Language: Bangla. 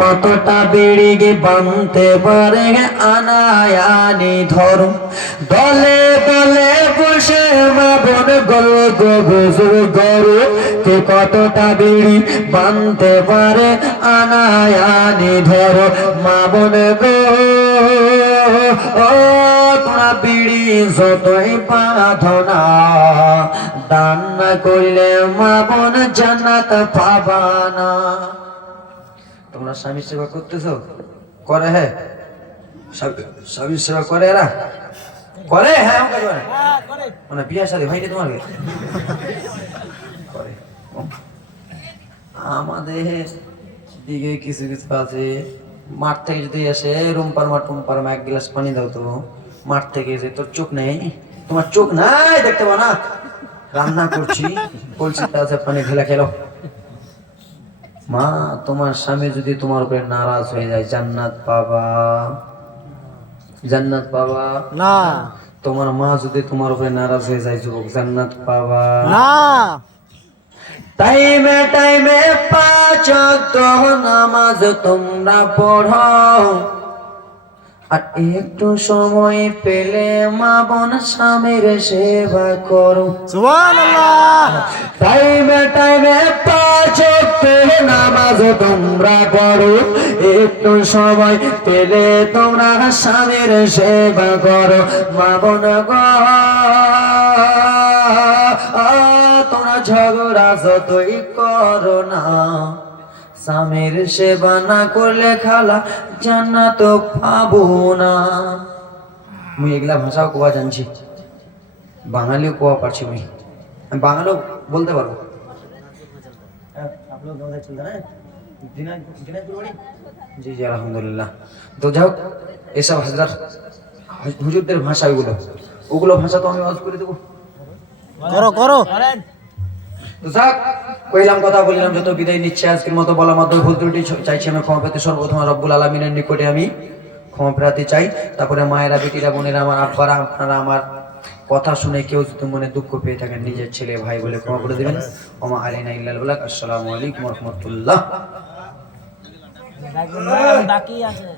কতটা বিড়ি বানতে পারে আনায়ানি ধরো দলে দলে বসে মা বোন গোল গোজুর গরু কে কতটা বিড়ি বানতে পারে আনায়ানি ধরো মা বোন গো ও তোমরা বিড়ি যতই বাঁধো না দান না করলে মা বোন জান্নাত পাবা না। তোমরা স্বামীর সেবা করতেছো? করে? হ্যাঁ, স্বামীর সেবা করে এরা? করে? হ্যাঁ মানে বিয়ে শাদী হয়নি তোমার? করে। আমাদের দিকে কিছু কিছু আছে, মাঠ থেকে যদি এসে রুম্পার মা এক গ্লাস পানি দাও তো, মাঠ থেকে এসে তোর চোখ নেই? তোমার চোখ নাই দেখতে পাও না? রান্না করছি বলছি তাতে পানি ঢেলে খেলো। মা, তোমার স্বামী যদি তোমার উপরে নারাজ হয়ে যায় জান্নাত পাবা? জান্নাত পাবা না। তোমার মা যদি তোমার উপরে নারাজ হয়ে যায় যুবক, জান্নাত পাবা না। টাইমে টাইমে 5 ওয়াক্ত নামাজ তোমরা পড়ো, আর একটু সময় পেলে মা বোন স্বামীর সেবা করো। সুবহানাল্লাহ। টাইমে টাইমে 5 ওয়াক্ত নামাজ তোমরা পড়ো, একটু সময় পেলে তোমরা স্বামীর সেবা করো। মা বোন গো, তোমরা ঝগড়া যতই করো না, স্বামীর সেবা না করলে খালা জান্নাত পাবো না। মুই এগুলা ভাষাও কোয়া জানছি, বাঙালিও কোয়া পারছি। আমি বাঙালিও বলতে পারবো। জি জি আলহামদুলিল্লাহ। তো যাই হোক, এসব হাজরাত হুজুরদের ভাষা ওগুলো ভাষা তো আমি ওয়াজ করে দেবো। করো তো যাক, কইলাম কথা বললাম, যত বিদায় নিচ্ছে আজকের মতো বলার মাধ্যমে ভুল ত্রুটি চাইছি আমি ক্ষমা পেতে সর্বপ্রথম রব্বুল আলামিনের নিকটে আমি ক্ষমা প্রার্থী চাই। তারপরে মায়েরা, বেটিরা, বোনেরা, আমার আব্বারা, আপনারা আমার কথা শুনে কেউ যদি মনে দুঃখ পেয়ে থাকেন নিজের ছেলে ভাই বলে ক্ষমা করে দিবেন। ওমা আলাইনা ইল্লাল বালাগ। আসসালামু আলাইকুম ওয়া রাহমাতুল্লাহ। বাকি আছে।